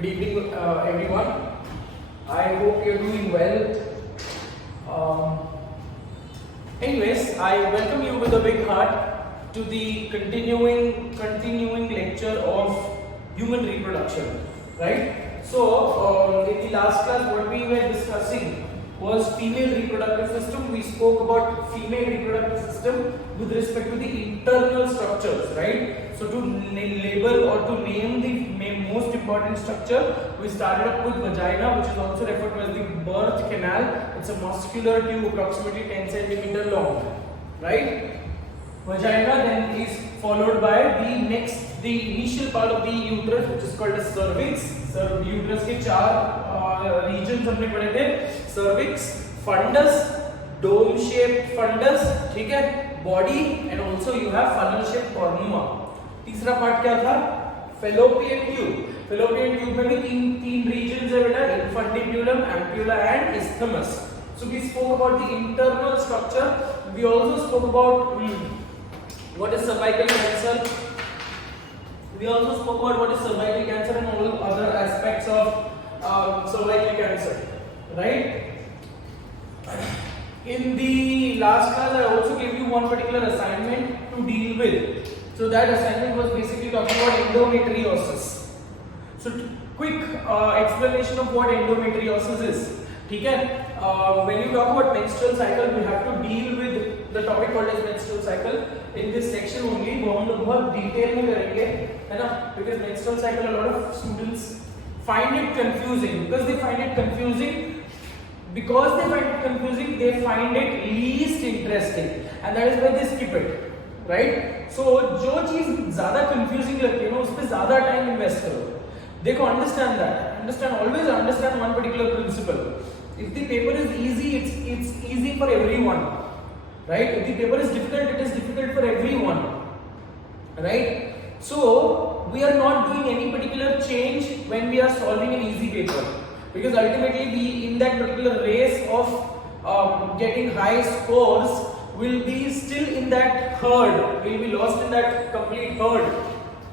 Good evening, everyone. I hope you're doing well. Anyways, I welcome you with a big heart to the continuing lecture of human reproduction. Right? So, in the last class, what we were discussing was female reproductive system. We spoke about female reproductive system with respect to the internal structures, right? So to label or to name the most important structure, we started up with vagina, which is also referred to as the birth canal. It's a muscular tube approximately 10 centimeter long, right? Vagina then is followed by the initial part of the uterus, which is called as cervix. Uterus के चार regions हमने पढ़े थे, cervix, fundus, dome shaped fundus, ठीक है, body, and also you have funnel shaped cornua. तीसरा part क्या था? Fallopian tube. Fallopian tube में भी तीन regions है बेटा, infundibulum, ampulla and isthmus. So we spoke about the internal structure. We also spoke about what is cervical cancer. We also spoke about what is cervical cancer and all other aspects of cervical cancer, right? In the last class, I also gave you one particular assignment to deal with. So that assignment was basically talking about endometriosis. So quick explanation of what endometriosis is. ठीक है? When you talk about menstrual cycle, we have to deal with the topic called as menstrual cycle. In this section only, वो हम लोग बहुत detail में करेंगे, है ना? Because menstrual cycle, a lot of students find it confusing. Because they find it confusing, they find it least interesting, and that is why they skip it, right? So जो चीज ज़्यादा confusing लगती है ना, उस पे ज़्यादा time invest करो. देखो, always understand one particular principle. If the paper is easy, it's easy for everyone, right? If the paper is difficult, it is difficult for everyone, right? So we are not doing any particular change when we are solving an easy paper, because ultimately we, in that particular race of getting high scores, will be still in that herd, will be lost in that complete herd,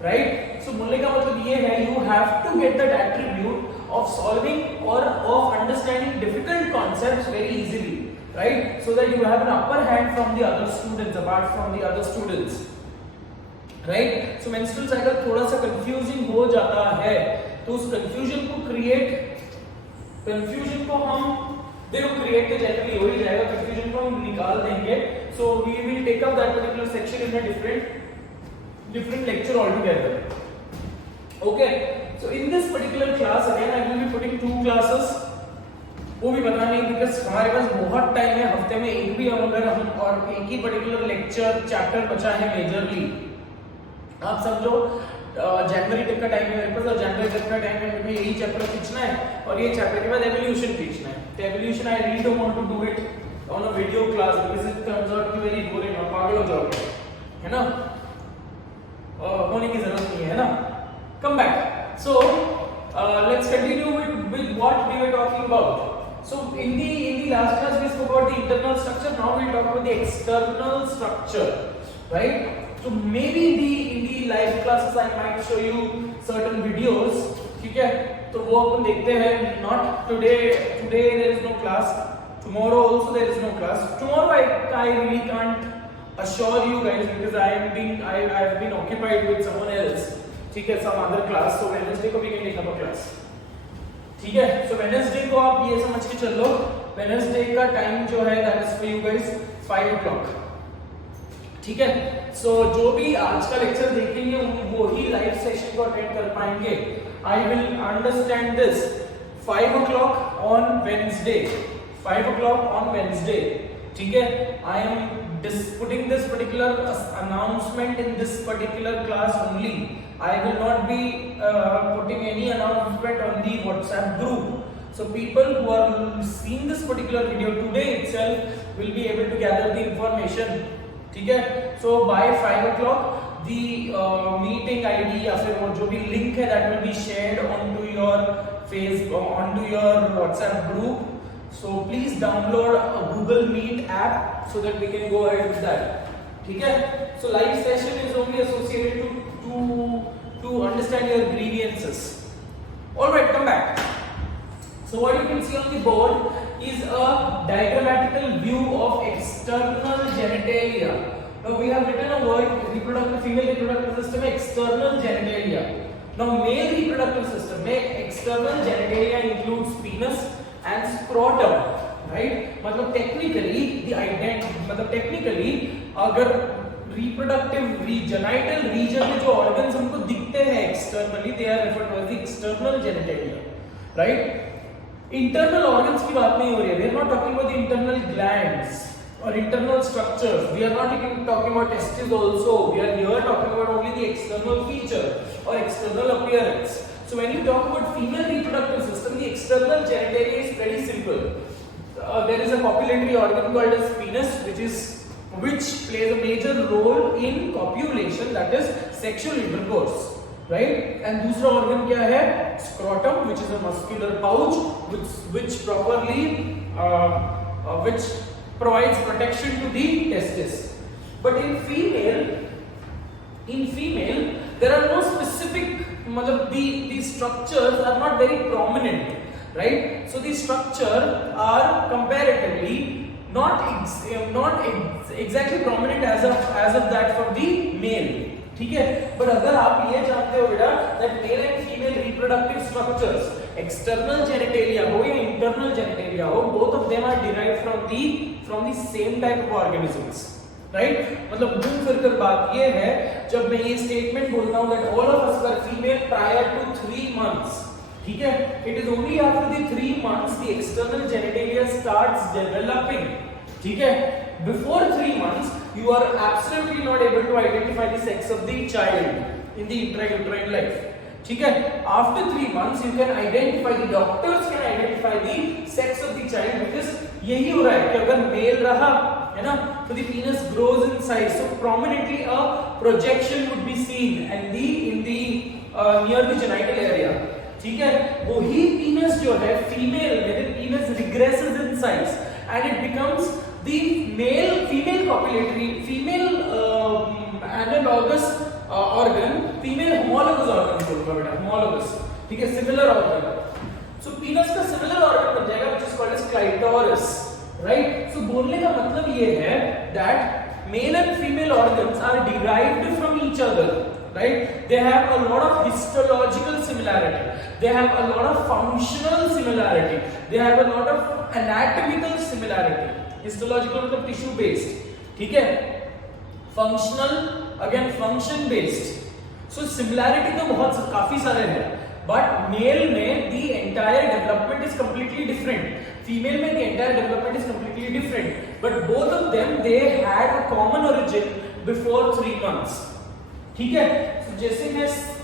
right? So बोलने का मतलब ये है, you have to get that attribute of solving or of understanding difficult concepts very easily, right? So that you have an upper hand from the other students, apart from the other students, right? So menstrual cycle थोड़ा सा confusing हो जाता है, तो उस confusion को हम देखो create तो generally हो ही जाएगा, confusion को हम निकाल देंगे. So we will take up that particular section in a different lecture altogether. Okay, so in this particular class again I will be putting two classes. वो भी पता नहीं, because हमारे पास बहुत टाइम है, हफ्ते में एक भी अगर हम और एक ही पर्टिकुलर लेक्चर चैप्टर बचा है मेजरली, आप समझो जनवरी तक का टाइम है मेरे पास, और जनवरी तक का टाइम है मुझे यही चैप्टर खींचना है, और ये चैप्टर के बाद एवोल्यूशन खींचना है. तो evolution I really don't want to do it on a video class, because it turns out to be very boring, और पागल हो जाओगे, है ना? होने की जरूरत नहीं है ना. Come back. So let's continue with what we were talking about. So in the last class we spoke about the internal structure. Now we'll talk about the external structure, right? So maybe in the live classes I might show you certain videos. ठीक है? तो वो अपन देखते हैं. Not today. Today there is no class. Tomorrow also there is no class. Tomorrow I really can't assure you guys, because I have been occupied with someone else. ठीक है, some other class. So Wednesday को भी can take up a class. ठीक है? So Wednesday को आप ये समझ के चलो, Wednesday का टाइम जो है that is for you guys 5 o'clock. ठीक है? So जो भी आज का लेक्चर देखेंगे वो ही लाइव सेशन को अटेंड कर पाएंगे. I will understand this 5 o'clock on Wednesday. 5 o'clock on Wednesday. ठीक है? I am putting this particular announcement in this particular class only. I will not be putting any announcement on the WhatsApp group. So people who are seeing this particular video today itself will be able to gather the information. ठीक है? So by 5 o'clock the meeting ID या फिर वो जो भी link है that will be shared onto your onto your WhatsApp group. So please download a Google Meet app so that we can go ahead with that. ठीक है? So live session is only associated to understand your grievances. All right, come back. So what you can see on the board is a diagrammatical view of external genitalia. Now we have written a word reproductive, female reproductive system में external genitalia. Now male reproductive system में external genitalia includes penis and scrotum, right? मतलब technically अगर reproductive genital region में जो organs हमको दिखते हैं externally, they are referred to as the external genitalia, right? Internal organs की बात नहीं हो रही है. We are not talking about the internal glands or internal structures. We are not even talking about testes also. We are here talking about only the external feature or external appearance. So when you talk about female reproductive system, the external genitalia is pretty simple. There is a copulatory organ called as penis, which plays a major role in copulation, that is sexual intercourse. Right? And दूसरा organ क्या है? Scrotum, which is a muscular pouch, which provides protection to the testis. But in female, there are no specific, the structures are not very prominent, right? So the structure are comparatively not exactly prominent as of that for the male. ठीक है, but अगर आप ये जानते हो बेटा that male and female reproductive structures, external genitalia हो या internal genitalia हो, both of them are derived from the same type of organisms, right? मतलब घूम फिर कर बात ये है, जब मैं ये statement बोलता हूँ that all of us were female prior to 3 months, ठीक है? It is only after the 3 months the external genitalia starts developing, ठीक है? Before 3 months, you are absolutely not able to identify the sex of the child in the intrauterine life. ठीक है? After 3 months, you can identify, the doctors can identify the sex of the child, because यही हो रहा है कि अगर male रहा, है ना, so the penis grows in size, so prominently a projection would be seen and in the near the genital area. ठीक है? वही penis जो है female में, the penis regresses in size and it becomes the female copulatory, analogous organ, female homologous organ बोलूँगा बेटा, homologous, ठीक है, similar organ. So penis का similar organ बन जाएगा, which is called as clitoris, right? So बोलने का मतलब ये है that male and female organs are derived from each other, right? They have a lot of histological similarity, they have a lot of functional similarity, they have a lot of anatomical similarity. Histological मतलब tissue based, ठीक है? Functional again function based. So similarity तो बहुत काफी सारे हैं, but male में the entire development is completely different. Female में the entire development is completely different. But both of them they had a common origin before 3 months. ठीक है? So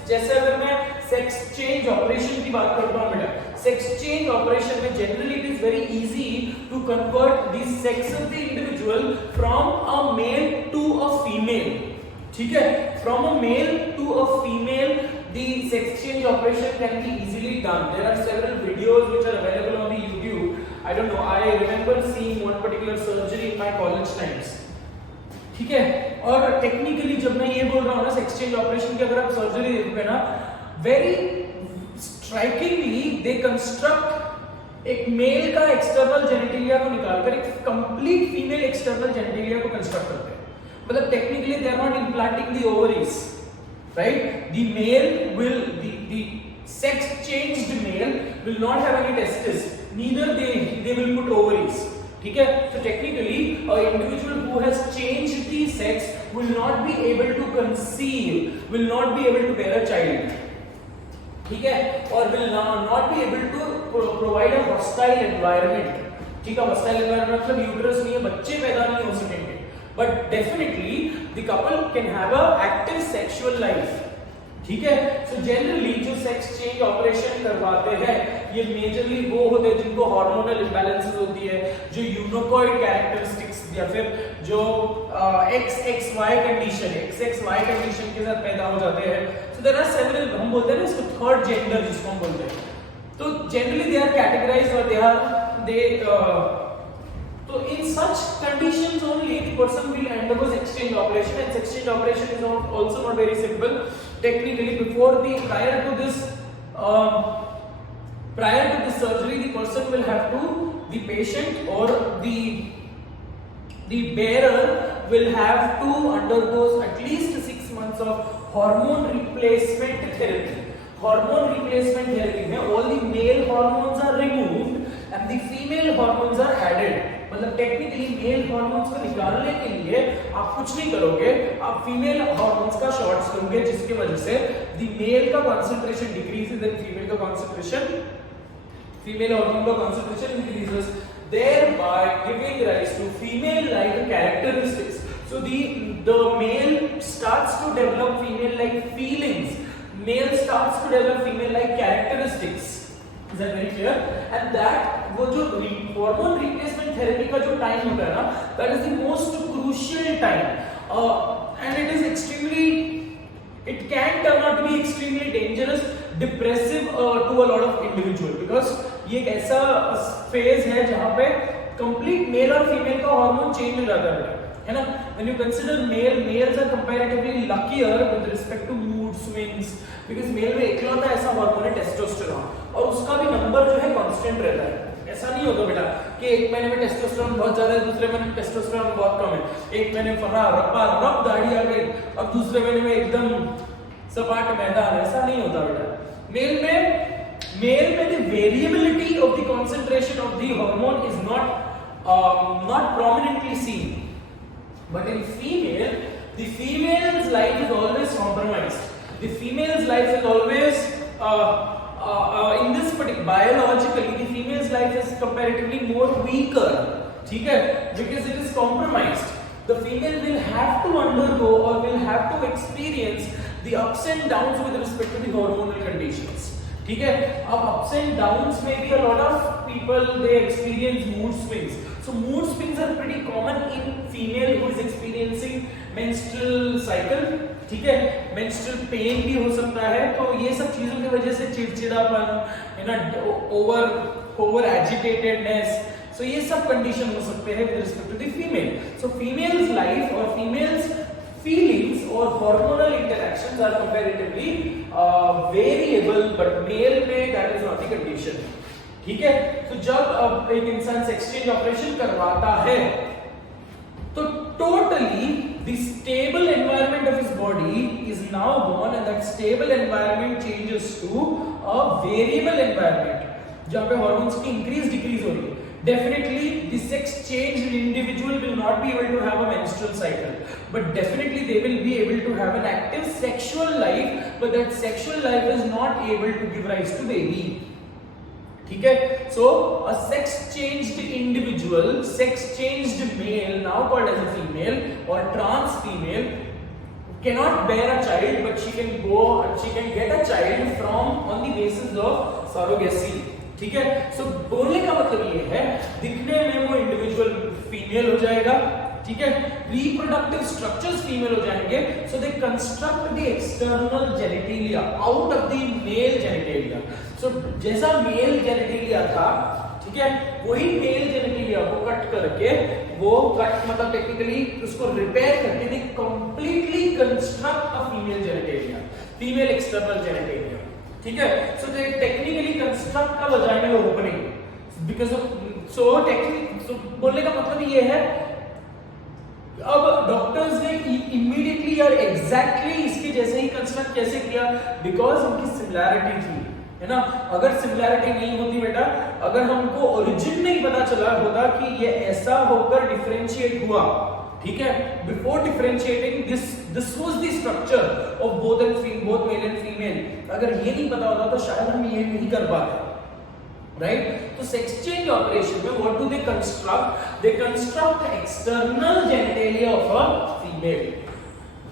जैसे अगर मैं sex change operation की बात करता हूँ बेटा, sex change operation में generally it is very easy to convert the sex of the individual from a male to a female. ठीक है? From a male to a female, the sex change operation can be easily done. There are several videos which are available on the YouTube. I don't know. I remember seeing one particular surgery in my college times. ठीक है? और technically जब मैं ये बोल रहा हूँ ना सेक्स चेंज ऑपरेशन की, अगर आप सर्जरी देखोगे ना, वेरी स्ट्राइकिंगली दे कंस्ट्रक्ट एक मेल का एक्सटर्नल जेनिटेलिया को निकालकर एक कंप्लीट फीमेल एक्सटर्नल जेनिटेलिया को कंस्ट्रक्ट करते हैं. मतलब technically they are not implanting the ovaries, right? The male will the sex changed male will not have any testes, neither they will put ovaries. ठीक है? So technically, an individual who has changed the sex will not be able to conceive, will not be able to bear a child. ठीक है? और will not be able to provide a hostile environment. ठीक है? Hostile environment मतलब uterus नहीं है, बच्चे पैदा नहीं हो सकेंगे. But definitely, the couple can have a active sexual life. ठीक है? So generally जो सेक्स चेंज ऑपरेशन करवाते हैं ये मेजरली वो होते हैं जिनको हार्मोनल इम्बैलेंसेस होती है, जो यूनिकॉइड कैरेक्टरिस्टिक्स या फिर जो XXY कंडीशन, XXY कंडीशन के साथ पैदा हो जाते हैं. So there are several, हम बोलते हैं ना इसको थर्ड जेंडर जिसको हम बोलते हैं. तो generally they are categorized or so in such conditions only the person will undergo sex change operation, and sex change operation is also not very simple. Technically, prior to this Prior to the surgery, the person will have to, the patient or the bearer will have to undergo at least 6 months of hormone replacement therapy. Hormone replacement therapy में all the male hormones are removed and the female hormones are added. मतलब technically male hormones को निकालने के लिए आप कुछ नहीं करोगे, आप फीमेल हार्मोन्स का शॉट्स लोगे, जिसकी वजह से द मेल का कंसंट्रेशन डिक्रीजेस एंड फीमेल का कंसंट्रेशन, फीमेल हार्मोन का concentration increases, thereby giving rise to female like characteristics. So the male starts to develop female like feelings, male starts to develop female like characteristics. Is that very clear? And that वो जो hormone replacement therapy का जो time होता है ना, that is the most crucial time, and it is extremely, it can turn out to be extremely dangerous, depressive to a lot of individual, because ये एक ऐसा phase है जहाँ पे complete male और female का hormone change हो जाता है ना. When you consider males are comparatively luckier with respect to mood swings, because male में एकलौता ऐसा हार्मोन है टेस्टोस्टेरोन, और उसका भी नंबर जो है कांस्टेंट रहता है. ऐसा नहीं होगा बेटा कि एक महीने में टेस्टोस्टेरोन बहुत ज्यादा है, दूसरे महीने में टेस्टोस्टेरोन बहुत कम है, एक महीने फरा रप्पा रप दाढ़ी आ गई, अब दूसरे महीने में एकदम सपाट मैदान. ऐसा नहीं होता बेटा. मेल में the variability of the concentration of the hormone is not prominently seen. But in female, the female's life is always compromised. The female's life is always in this particular biologically, the female's life is comparatively more weaker. ठीक है? Because it is compromised. The female will have to undergo or will have to experience the ups and downs with respect to the hormonal conditions. ठीक है? अब ups and downs में भी a lot of people they experience mood swings. So mood swings are pretty common in female who is experiencing menstrual cycle. ठीक है? menstrual pain भी हो सकता है. तो ये सब चीजों की वजह से चिड़चिड़ापन, है ना, over agitatedness, so ये सब condition हो सकते हैं with respect to the female. So female's life or female's feelings or hormonal interactions are comparatively variable, but male में that is not the condition. ठीक है? तो जब अब एक इंसान सेक्स चेंज ऑपरेशन करवाता है तो totally the stable environment of his body is now gone, and that stable environment changes to a variable environment जहाँ पे hormones की increase decrease हो रही है. Definitely the sex changed individual will not be able to have a menstrual cycle, but definitely they will be able to have an active sexual life, but that sexual life is not able to give rise to baby. ठीक है? So a sex changed individual, sex changed male, now called as a female or trans female, cannot bear a child, but she can get a child from on the basis of surrogacy. ठीक है? So बोलने का मतलब ये है, दिखने में वो इंडिविजुअल फीमेल हो जाएगा. ठीक है? Reproductive structures फीमेल हो जाएंगे. So they construct the external genitalia out of the male genitalia. So जैसा मेल जेनेटिलिया था, ठीक है, वही मेल जेनेटिलिया को कट करके, वो कट मतलब टेक्निकली उसको रिपेयर करके they completely construct a female genitalia, female external genitalia. ठीक है? So they technically construct a vaginal opening because of so बोलने का मतलब ये है, अब डॉक्टर्स ने इमीडिएटली और एग्जैक्टली इसके जैसे ही कंस्ट्रक्ट कैसे किया, बिकॉज उनकी सिमिलैरिटी थी, है ना. अगर सिमिलैरिटी नहीं होती बेटा, अगर हमको ओरिजिन नहीं पता चला होता कि ये ऐसा होकर डिफरेंशिएट हुआ, ठीक है, before differentiating this was the structure of both male and female, अगर ये नहीं पता होता तो शायद हम ये नहीं कर पाते. राइट? तो सेक्स चेंज ऑपरेशन में what do they construct? They construct external genitalia of a female.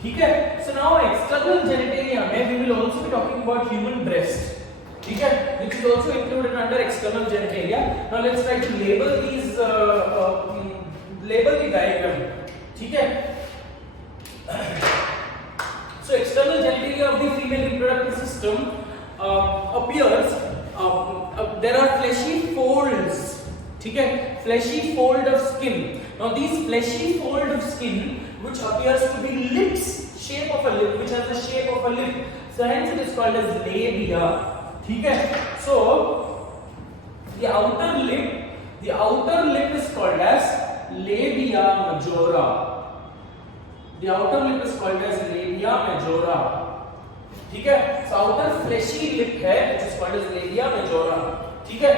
ठीक है? सो नाउ एक्सटर्नल जेनिटेलिया में we will also be talking about human breast. ठीक है? which is also included under external genitalia. Now let's try to label these label the diagram. ठीक है? So external genitalia of the female reproductive system appears there are fleshy folds. ठीक है? Fleshy fold of skin. Now these fleshy fold of skin which appears to be lips, shape of a lip, which has the shape of a lip, so hence it is called as labia. ठीक है? So The outer lip is called as labia majora. The outer lip is called as labia majora. ठीक है, so outer fleshy lip है which is called as labia majora. ठीक है,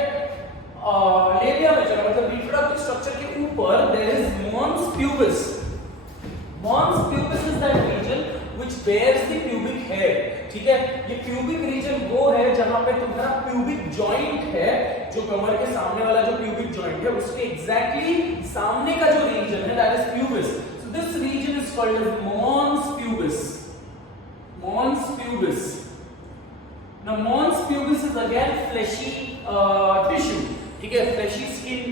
labia majora मतलब reproductive structure के ऊपर there is mons pubis. Mons pubis is that region which bears the pubic hair. ठीक है, ये pubic region वो है जहां पे तुम्हारा pubic joint है, जो कमर के सामने वाला जो pubic joint है उसके exactly सामने का जो region है that is pubis. So this region is called as mons pubis. Mons pubis. Now mons pubis is again fleshy tissue. ठीक है, fleshy skin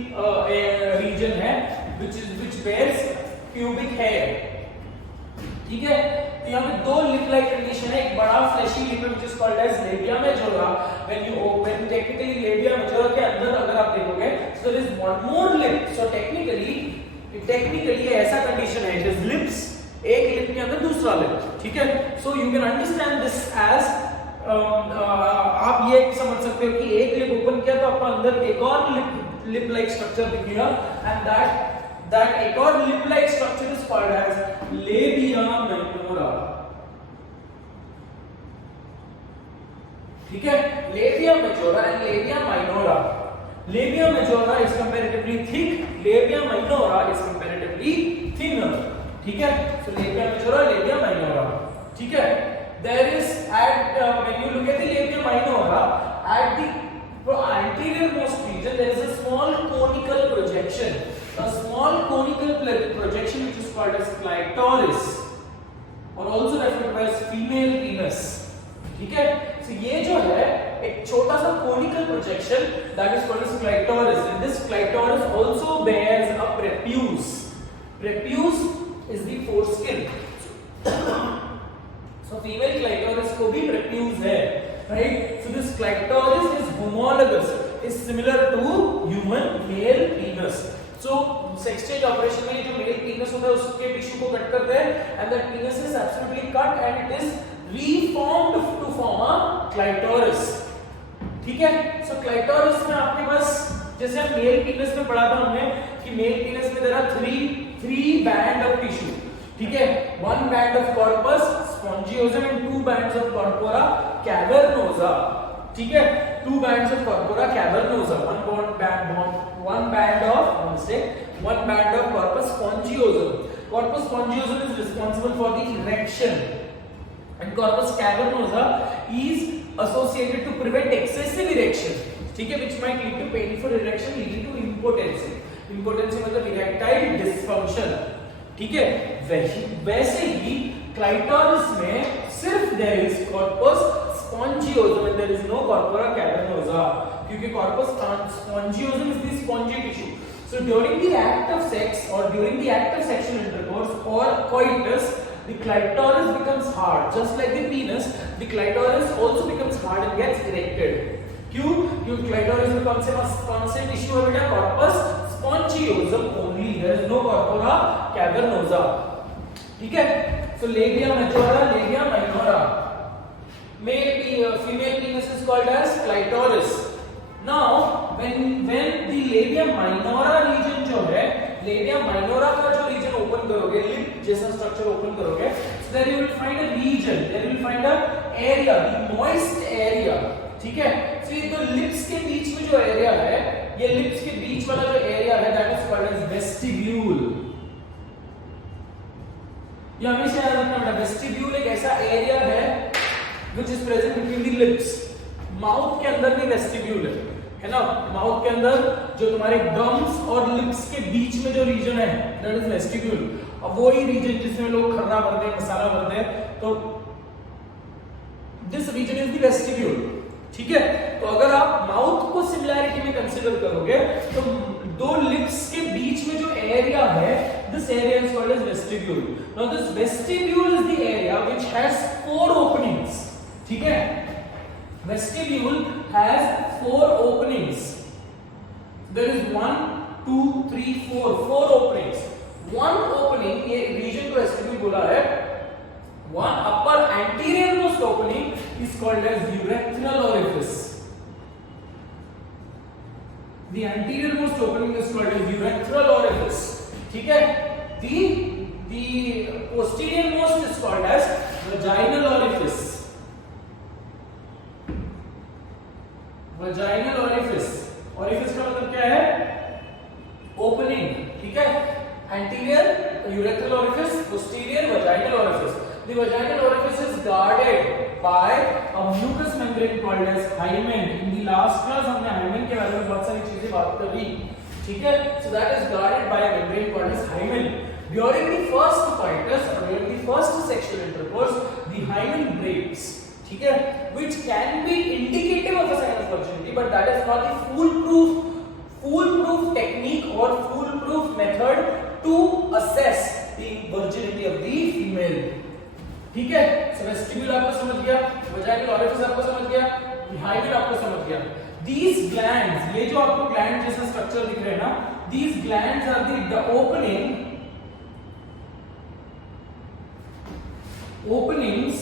region है which bears pubic hair. ठीक है, तो यहाँ पे दो लिप लाइक कंडीशन है, एक बड़ा flashy lip which is called as labia majora. When you open technically labia majora के अंदर अगर आप देखोगे so there is one more lip. So technically ऐसा कंडीशन है, it is lips, एक लिप के अंदर दूसरा लिप. ठीक है, so you can understand this as आप ये समझ सकते हो कि एक लिप ओपन किया तो आपको अंदर एक और लिप लाइक स्ट्रक्चर दिखेगा and that एक और lip like structure is called as labia minora. ठीक है, labia majora and labia minora. Labia majora is comparatively thick, labia minora is comparatively thinner. ठीक है, so labia majora, labia minora. ठीक है, there is when you look at the labia minora at the anterior most region there is a small conical projection. A small conical projection which is called as clitoris or also referred to as female penis. ठीक है, so ये जो है एक छोटा सा conical projection that is called as clitoris, and this clitoris also bears a prepuce. Prepuce is the foreskin. So female clitoris को भी prepuce है, right? So this clitoris is homologous, is similar to human male penis. So sex change operation में जो mail penis होता है उसके tissue को cut करते हैं and that penis is absolutely cut and it is reformed to form a clitoris. ठीक है, so clitoris में आपके पास जैसे हम मेल penis में पढ़ा था हमने कि मेल penis में there are three band of tissue. ठीक है, one band of corpus spongiosum and two bands of corpora cavernosa. ठीक है, two bands of corpora cavernosa, one band of corpus spongiosum. Corpus spongiosum is responsible for the erection and corpus cavernosa is associated to prevent excessive erection. ठीक है, which might lead to painful erection leading to impotency. Impotency मतलब erectile dysfunction. ठीक है, वैसे ही clitoris में सिर्फ there is corpus spongiosum and there is no corpora cavernosa क्योंकि corpus spongiosum is the spongy tissue. So during the act of sex or during the act of sexual intercourse or coitus the clitoris becomes hard just like the penis. The clitoris also becomes hard and gets erected. क्यों? क्योंकि clitoris में कौन से tissue है बेटा? corpus spongiosum only, there is no corpora cavernosa. ठीक है, so labia majora, labia minora. Female penis is called as clitoris. Now when the labia minora region जो है, labia minora का जो region open करोगे, lip जैसा structure open करोगे, so there you will find a region, there you will find a area, the moist area. ठीक है, so ये तो lips के बीच में जो area है, ये lips के बीच वाला जो area है, that is called as vestibule. ये हमेशा याद रखना बेटा, vestibule एक ऐसा area है which is present between the lips. Mouth के अंदर भी वेस्टिब्यूल है ना, माउथ के अंदर जो तुम्हारे गम्स और लिप्स के बीच में जो रीजन है दैट इज वेस्टिब्यूल. अब वो ही रीजन जिसमें लोग खर्रा भरते हैं, मसाला भरते हैं, तो this region is the vestibule. ठीक है, तो अगर आप माउथ को सिमिलैरिटी में कंसीडर करोगे तो दो लिप्स के बीच में जो एरिया है this area is called as vestibule. Now this vestibule is the area which has 4 openings. ठीक है, vestibule has 4 openings. There is 1 2 3 4 openings. One opening, ये region को vestibule बोला है. One upper anterior most opening is called as urethral orifice. the anterior most opening is called as urethral orifice. ठीक है, the posterior most is called as vaginal orifice. Vaginal orifice, orifice का मतलब क्या है? Opening. ठीक है, anterior urethral orifice, posterior vaginal orifice. The vaginal orifice is guarded by a mucous membrane called as hymen. In the last class हमने hymen के बारे में बहुत सारी चीजें बात कर ली. ठीक है, so that is guarded by a membrane called as hymen. During the first coitus or during the first sexual intercourse, the hymen breaks. ठीक है, which can be indicative of a sign of virginity, but that is not the foolproof technique or foolproof method to assess the virginity of the female. ठीक है, so vestibule आपको समझ गया, vaginal orifice आपको समझ गया, hymen आपको समझ गया. These glands, ये जो आपको gland जैसा स्ट्रक्चर दिख रहे हैं ना, these glands are the openings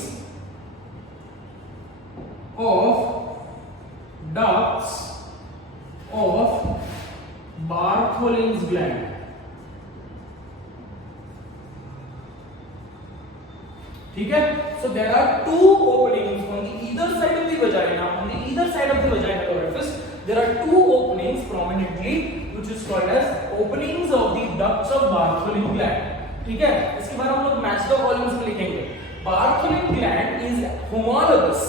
of ducts of Bartholin's gland. ठीक है, so there are two openings on the either side of the vagina. On the either side of the vaginal orifice, there are two openings prominently, which is called as openings of the ducts of Bartholin gland. ठीक है, इसके बाद हम लोग match the columns में लिखेंगे. Bartholin gland is homologous.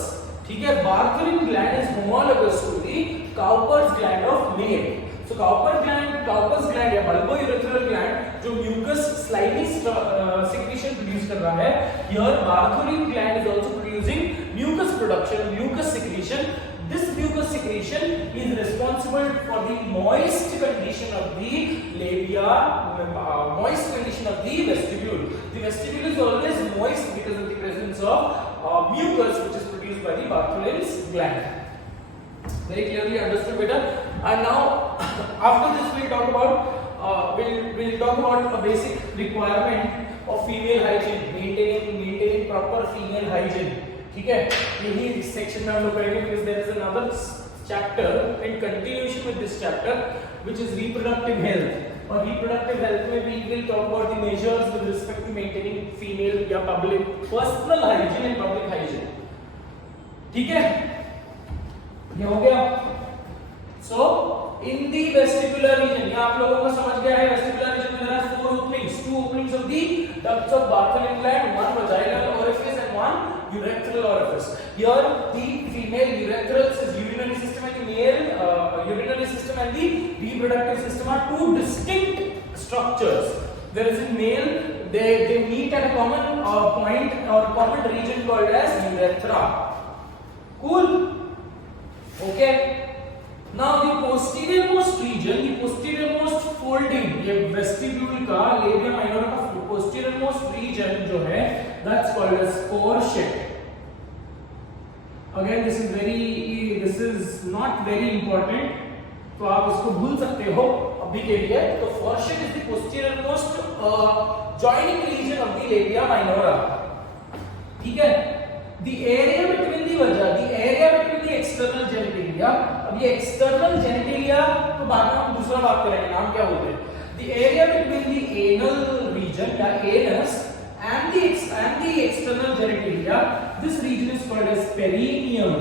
ठीक है, Bartholin gland is homologous to the Cowper's gland of male. So Cowper's gland या bulbourethral gland जो mucus slimy secretion produce कर रहा है, here Bartholin gland is also producing mucus production, mucus secretion. This mucus secretion is responsible for the moist condition of the labia, moist condition of the vestibule. The vestibule is always moist because of the presence of mucus which is produced by the Bartholin's gland. Very clearly understood, beta. And now after this we'll talk about a basic requirement of female hygiene, maintaining proper female hygiene. ठीक है, यही section में हम लोग पढ़ेंगे because there is another chapter in continuation with this chapter which is reproductive health. और reproductive health में we will talk about the measures with respect to maintaining female या public personal hygiene and public hygiene. ठीक है, ये हो गया. So in the vestibular region, ये आप लोगों को समझ गया है. Vestibular region में there are four openings, two openings of the ducts of Bartholin gland, one vaginal orifice and one urethral orifice. Here the female urethrals is urinary system and the male urinary system and the reproductive system are two distinct structures. Whereas in male they meet at a common point or common region called as urethra. Cool? Okay. Now the posterior-most region, the posterior-most folding, ये vestibule का labia minor का posterior-most region जो है, that's called as foreshet. Again, this is not very important, तो आप इसको भूल सकते हो अभी के लिए. तो foreshet is the posterior-most joining region of the labia minora. ठीक है? The area between the external genitalia. अब ये external genitalia तो बाद में हम दूसरा बात करेंगे, नाम क्या बोलते हैं. The area between the anal region या anus and the external genitalia, this region is called as perineum.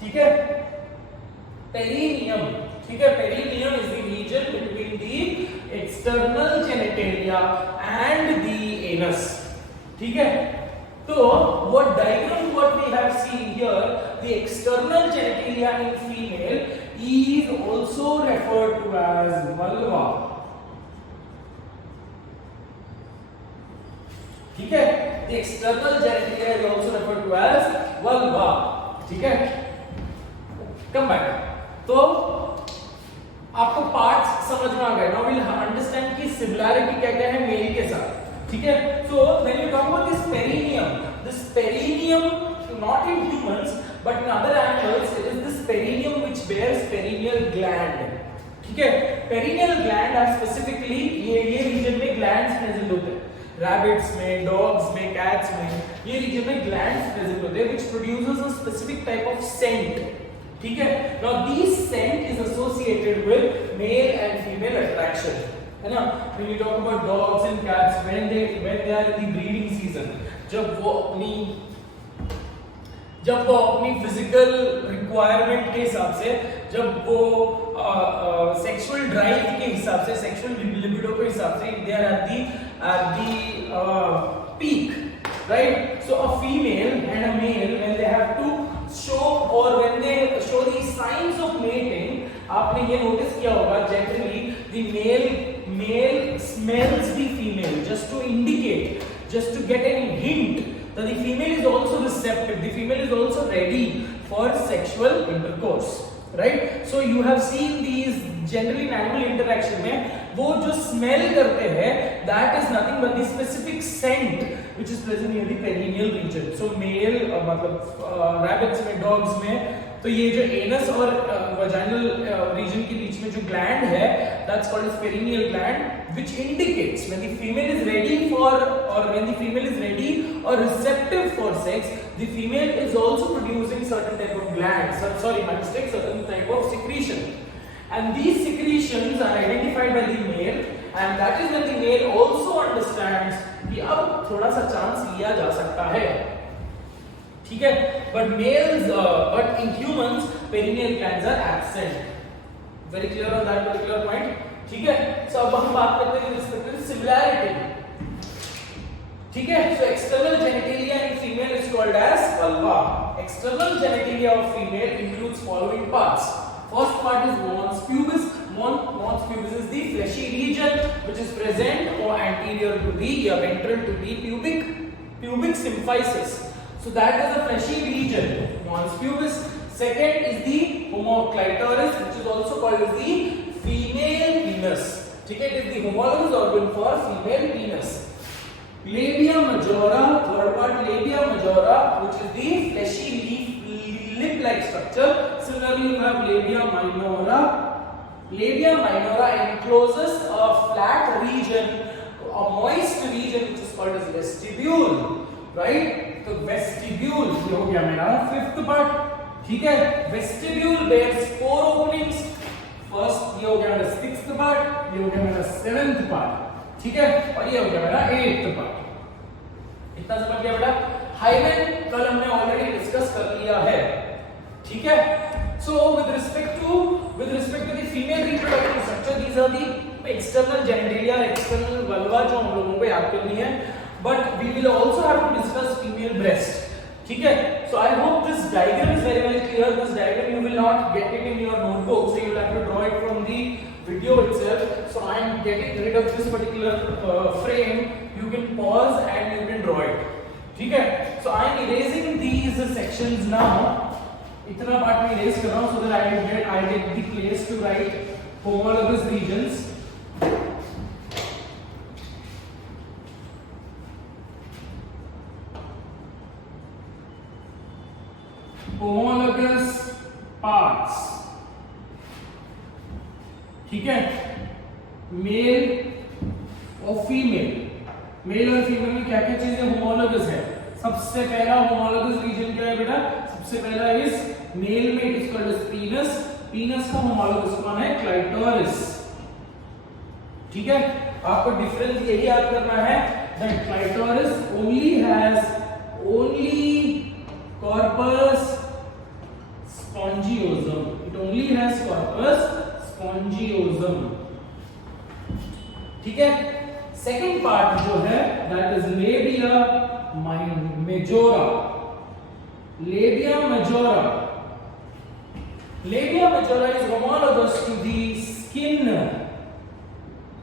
ठीक है, perineum. ठीक है, perineum is the region between the external genitalia and the anus. ठीक है, तो what diagram what we have seen here, the external genitalia in female is also referred to as vulva. ठीक है, the external genitalia is also referred to as vulva. ठीक है, come back. तो आपको parts समझ में आ गए. Now we'll understand कि सिमिलैरिटी क्या क्या है मेल के साथ. ठीक है, so when you talk about this perineum not in humans but in other animals, it is this perineum which bears perineal gland. ठीक है, perineal gland are specifically ये region में glands present होते हैं. Rabbits में, dogs में, cats में ये region में glands present होते हैं which produces a specific type of scent. ठीक है। Now these scent is associated with male and female attraction, है ना। When you talk about dogs and cats, when they are in the breeding season, जब वो अपनी physical requirement के हिसाब से, जब वो सेक्सुअल ड्राइव के हिसाब से, सेक्सुअल लिबिडो के हिसाब से, they are at the peak, right? So a female and a male, when they have to show or when they show the signs of mating, आपने ये नोटिस किया होगा, generally the male smells the female just to indicate, just to get any hint that the female is also receptive, the female is also ready for sexual intercourse, right? So you have seen these generally in animal interaction में वो जो smell करते हैं, that is nothing but the specific scent which is present near the perineal region. So male मतलब rabbits में, dogs में, तो ये जो anus और vaginal region के बीच में जो gland है, that's called as perineal gland, which indicates when the female is ready for, or when the female is ready or receptive for sex, the female is also producing certain type of glands, certain type of secretion, and these secretions are identified by the male, and that is when the male also understands कि अब थोड़ा सा chance लिया जा सकता है, ठीक है। but in humans perineal glands are absent. Very clear on that particular point, ठीक है। so अब हम बात करते हैं respect to similarity, ठीक है। so external genitalia in female is called as vulva. External genitalia of female includes following parts. First part is mons pubis. Mons pubis is the fleshy region which is present or anterior to the or ventral to the pubic symphysis. So that is the fleshy region, mons pubis. Second is the homoclitoris, which is also called as the female penis. ठीक है, it is the homologous organ for female penis. Labia majora, third part, labia majora, which is the fleshy lip-like structure. Similarly, you have labia minora. Labia minora encloses a flat region, a moist region, which is called as vestibule, right? तो vestibule ये हो गया मेरा fifth part, ठीक है। Vestibule bears 4 openings. First ये हो गया मेरा sixth part, ये हो गया मेरा seventh part, ठीक है, और ये हो गया मेरा eighth part. इतना समझ गया बेटा? हाइमेन कल हमने ऑलरेडी डिस्कस कर लिया है, ठीक है। So with respect to the female reproductive structure, these are the external genitalia, external vulva जो हम लोगों को याद करनी है, but we will also have to discuss female breast, ठीक है। So I hope this diagram is very clear. This diagram you will not get it in your notebook, so you will have to draw it from the video itself. So I am getting rid of this particular frame. You can pause and you can draw it, ठीक है। So I am erasing these sections now. इतना part में erase कर रहा हूँ so that I get the place to write homologous regions. Homologous parts, ठीक है। Mail और फीमेल, मेल और फीमेल में क्या क्या चीजें homologous है? सबसे पहला homologous region क्या है बेटा? सबसे पहला इस मेल में it is called as penis. Penis का homologous कौन है? क्लाइटोरिस, ठीक है। आपको डिफरेंस यही याद करना है that clitoris only has corpus spongiosum. It only has corpus spongiosum, ठीक है। सेकेंड पार्ट जो है that is labia majora. Labia majora. Labia majora is homologous to the skin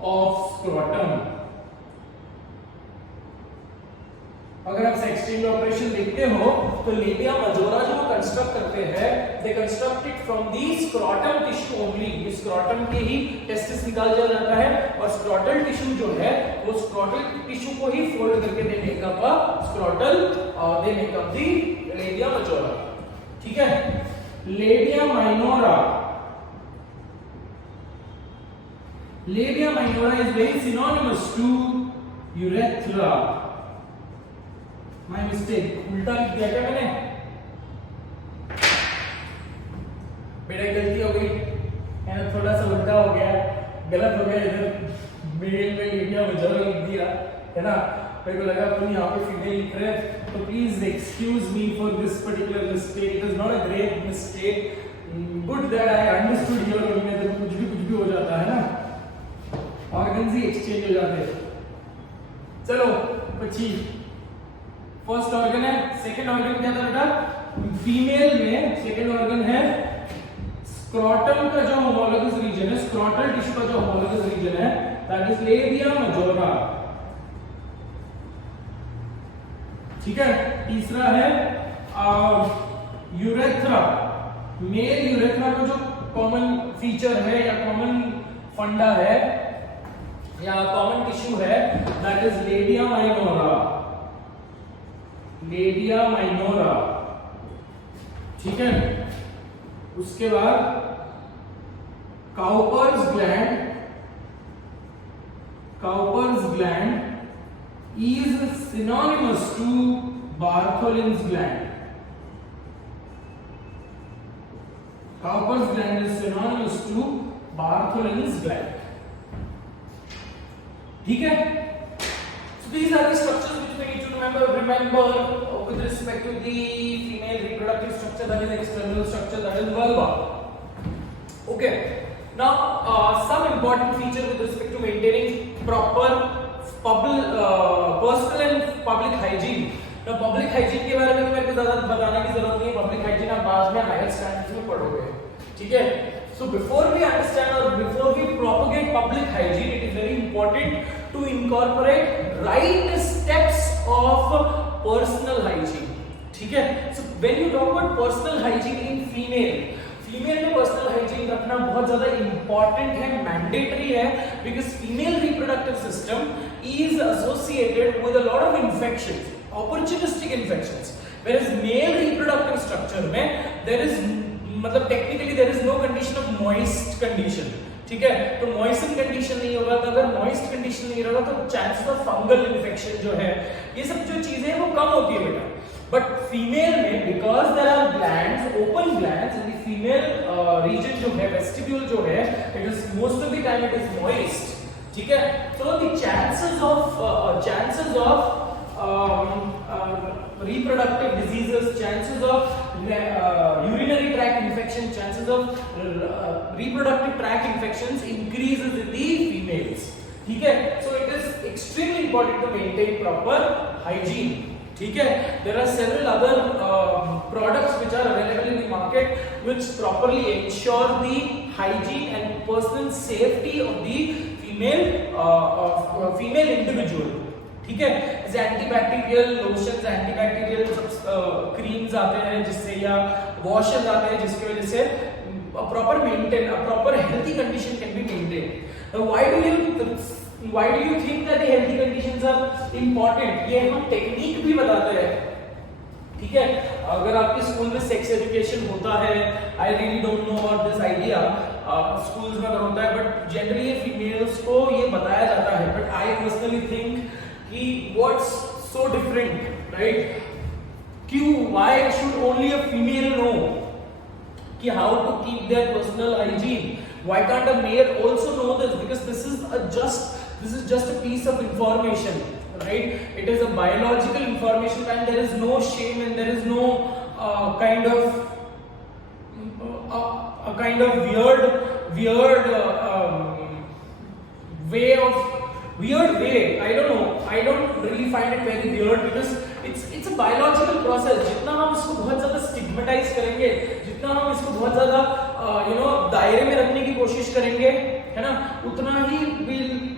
of scrotum. अगर आप सेक्स चेंज ऑपरेशन देखते हो तो लेबिया मजोरा जो कंस्ट्रक्ट करते हैं, they construct it from the scrotum tissue only. इस स्क्रोटम के ही टेस्टिस निकाल दिया जाता है और स्क्रोटल टिश्यू जो है वो स्क्रोटल टिश्यू को ही फोल्ड करके दे मेक अप स्क्रोटल और they make up the लेबिया majora, ठीक है। Labia minora. Labia minora is very synonymous to urethra. My mistake, उल्टा लिख दिया क्या मैंने? बेटा गलती हो गई है ना, थोड़ा सा उल्टा हो गया, गलत हो गया, इधर मेल में लिख दिया, मुझे लिख दिया है ना, मेरे को लगा तुम यहाँ पे फीमेल लिख रहे हैं, तो please excuse me for this particular mistake, it is not a great mistake, good that I understood your meaning, तो कुछ भी हो जाता है ना, ऑर्गन्स ही एक्सचेंज हो जाते हैं। चलो પછી फर्स्ट ऑर्गन है, सेकंड ऑर्गन क्या था बेटा, फीमेल में सेकंड ऑर्गन है स्क्रोटल का जो होमोलोगस रीजन है, स्क्रोटल टिश्यू का जो होमोलोगस रीजन है, दैट इज लेबिया मजोरा, ठीक है। तीसरा है यूरेथ्रा, मेल यूरेथ्रा का जो कॉमन फीचर है या कॉमन फंडा है या कॉमन टिश्यू है, that is लेबिया minora, labia minora, ठीक है। उसके बाद Cowper's gland, Cowper's gland is synonymous to Bartholin's gland. Cowper's gland is synonymous to Bartholin's gland. ठीक है? So these are the structures which we need to remember with respect to the female reproductive structure, that is external structure, that is vulva. Okay. Now some important feature with respect to maintaining proper personal and public hygiene. ना public hygiene के बारे में तो मेरे को ज्यादा बताने की जरूरत नहीं है, पब्लिक हाइजीन आप बाद में हायर स्टैंडर्ड्स में पढ़ोगे, ठीक है। सो बिफोर वी अंडरस्टैंड और before we propagate public hygiene, it is very important to incorporate right steps of personal hygiene, ठीक है। So when you talk about personal hygiene in female, female में personal hygiene रखना बहुत ज्यादा important है, mandatory है, because female reproductive system is associated with a lot of infections, opportunistic infections, whereas male reproductive structure में there is मतलब technically there is no condition of moist condition, ठीक है। तो moist condition नहीं होगा, तो अगर moist condition नहीं रहेगा तो chances of fungal infection जो है, ये सब जो चीजें हैं वो कम होती है बेटा। बट फीमेल में because there are glands, open glands in the female region जो है, vestibule जो है, it is most of the time it is moist, ठीक है। तो the chances of reproductive diseases, chances of urinary tract infection, chances of reproductive tract infections increases in the females, ठीक है। So it is extremely important to maintain proper hygiene, ठीक है। There are several other products which are available in the market which properly ensure the hygiene and personal safety of the female individual, ठीक है। जैसे antibacterial lotions, antibacterial creams आते हैं जिससे, या washes आते हैं जिसकी वजह से proper healthy condition can be maintain. Why do you think that the healthy conditions are important? ये हम टेक्निक भी बताते हैं, ठीक है। अगर आपके स्कूल में सेक्स एजुकेशन होता है, आई really don't know about this idea, schools में अगर होता है, बट जनरली फीमेल्स को ये बताया जाता है, बट आई पर्सनली थिंक कि व्हाट्स सो डिफरेंट, राइट? क्यों, why should only a female know कि how to keep their personal hygiene? Why can't a male also know this? Because this is just a piece of information, right? It is a biological information and there is no shame and there is no kind of weird way. I don't know. I don't really find it very weird because it's a biological process. जितना हम इसको बहुत ज़्यादा stigmatize करेंगे, जितना हम इसको बहुत ज़्यादा दायरे में रखने की कोशिश करेंगे, है ना, उतना ही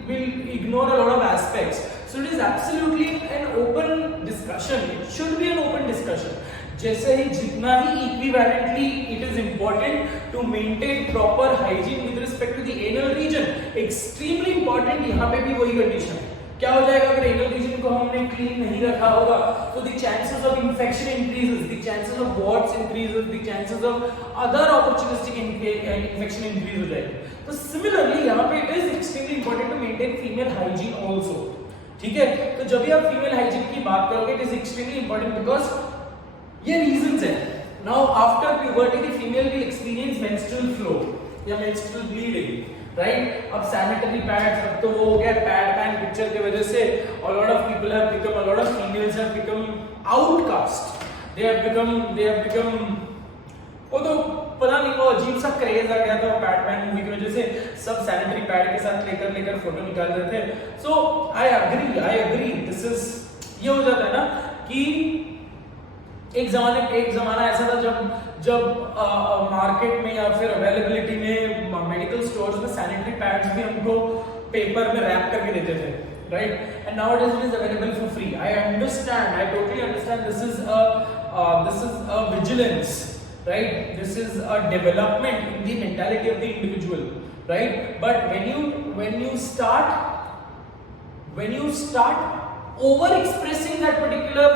will ignore a lot of aspects. So it is absolutely an open discussion. It should be an open discussion. जैसे ही जितना ही equivalently it is important to maintain proper hygiene with respect to the anal region. Extremely important यहाँ पे भी वही condition है। क्या हो जाएगा अगर anal region को हमने clean नहीं रखा होगा? तो the chances of infection increases, the chances of warts increases, the chances of other opportunistic infection increase हो जाएगी। तो similarly यहाँ पे it is extremely important to maintain female hygiene also, ठीक है। तो जब भी आप फीमेल हाइजीन की बात करोगे, it is extremely important because ये रीजंस है, Now after puberty the female will experience menstrual flow या menstrual bleeding, right? अब sanitary pads, अब तो वो हो गया pad ban picture के वजह से a lot of people have become, a lot of females have become outcast. They have become वो तो पता नहीं वो अजीब सा क्रेज आ गया था वो पैड बैन मूवी की वजह से, सब सैनिटरी पैड के साथ लेकर फोटो निकाल रहे थे. सो आई अग्री दिस इज, ये हो जाता है ना कि एक जमाना ऐसा था जब मार्केट में या फिर अवेलेबिलिटी में मेडिकल स्टोर्स में सैनिटरी पैड्स भी हमको पेपर में रैप करके देते थे, right? And nowadays it is available for free. I totally understand this is a vigilance, right? This is a development in the mentality of the individual, right? But when you start over expressing that particular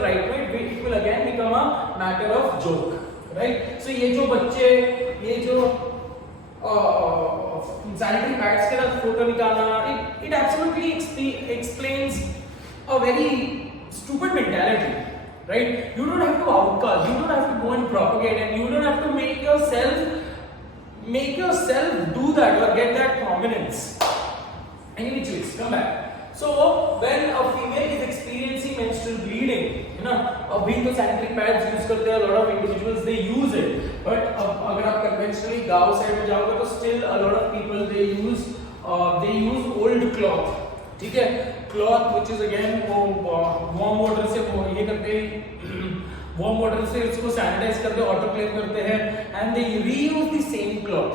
right, it will again become a matter of joke, right? So ये जो बच्चे ये जो sanitary pads के साथ photo निकालना, it absolutely explains a very stupid mentality, right? You don't have to outcast, you don't have to go and propagate, and you don't have to make yourself do that or get that prominence. Any choice, come back. So when a female is experiencing menstrual bleeding, है ना, अभी तो sanitary pads use करते हैं, a lot of individuals they use it, but अगर आप conventionally गांव side में जाओगे तो still a lot of people they use old cloth, ठीक है, cloth which is again वो warm water से वो ये करते हैं, warm water से उसको sanitize करते हैं, autoclave करते हैं, and they reuse the same cloth,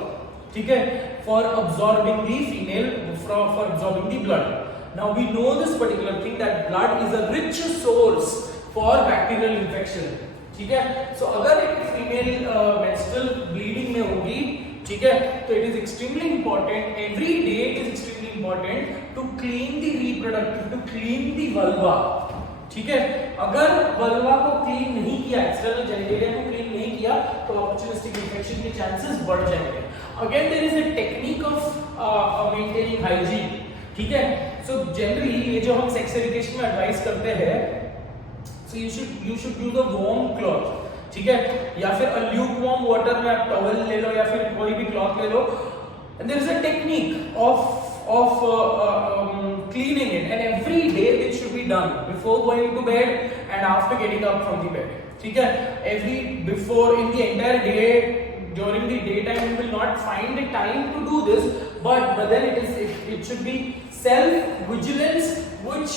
ठीक है, for absorbing the female, for absorbing the blood. Now we know this particular thing that blood is a rich source for bacterial infection, ठीक है. So अगर एक female menstrual bleeding में होगी, ठीक है, तो it is extremely important, every day it is extremely important to clean the reproductive, to clean the vulva, ठीक है. अगर vulva को clean नहीं किया, external genitalia को clean नहीं किया, तो opportunistic infection के chances बढ़ जाएंगे. Again there is a technique of maintaining hygiene, ठीक है. So generally ये जो हम sex education में advise करते हैं, so you should use a warm cloth, ठीक है, या फिर a lukewarm water में आप towel ले लो या फिर कोई भी cloth ले लो, and there is a technique of cleaning it, and every day it should be done before going to bed and after getting up from the bed, ठीक है. Before in the entire day, during the daytime you will not find the time to do this, but then it should be self vigilance which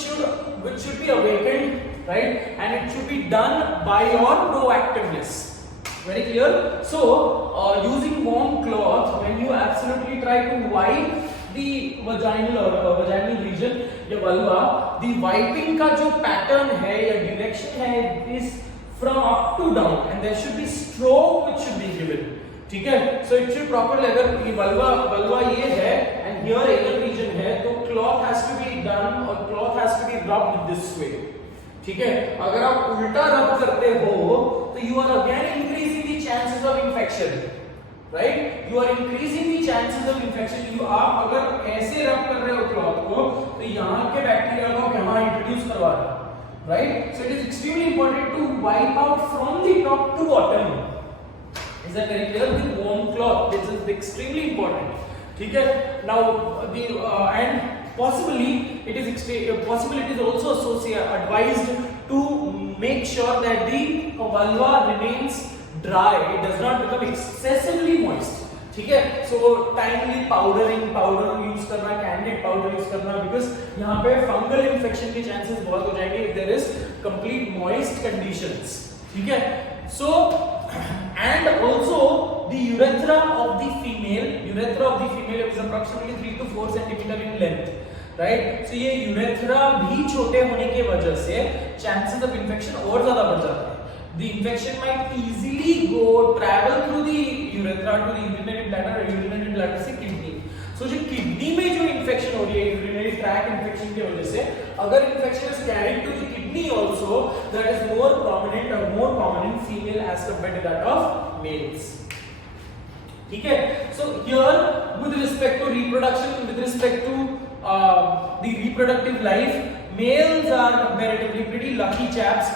should be awakened, right? And it should be done by your proactiveness. Very clear? So using warm cloth, when you absolutely try to wipe the vaginal region या vulva, the wiping का जो pattern है या direction है is from up to down, and there should be stroke which should be given, ठीक है. So it should properly, अगर ये vulva ये है and here anal region है, तो cloth has to be done or cloth has to be rubbed this way, ठीक है. अगर आप उल्टा रब करते हो तो you are again increasing the chances of infection, right? You are increasing the chances of infection. आप अगर ऐसे रब कर रहे हो cloth को तो यहाँ के बैक्टीरिया को यहाँ इंट्रोड्यूस करवा रहे हो, right? So it is extremely important to wipe out from the top to bottom. Is that very clear? With warm cloth, this is extremely important, ठीक है. Now and possibly it is also advised to make sure that the vulva remains dry, it does not become excessively moist, ठीक है. So timely powder use करना, candid powder use करना, because यहाँ पे fungal infection के chances बहुत हो जाएंगे if there is complete moist conditions, ठीक है. So and also the urethra of the female is approximately 3 to 4 centimeter in length, right? So ये urethra भी छोटे होने की वजह से chances of infection और ज़्यादा बढ़ जाते हैं. The infection might easily travel through the urethra to the urinary bladder, or urinary bladder से kidney. So जो kidney में जो infection हो रही है urinary tract infection की वजह से, अगर infection is carried to the kidney also, that is more prominent female as compared to that of males, ठीक है. So here with respect to reproduction, with respect to the reproductive life, males are comparatively pretty lucky chaps.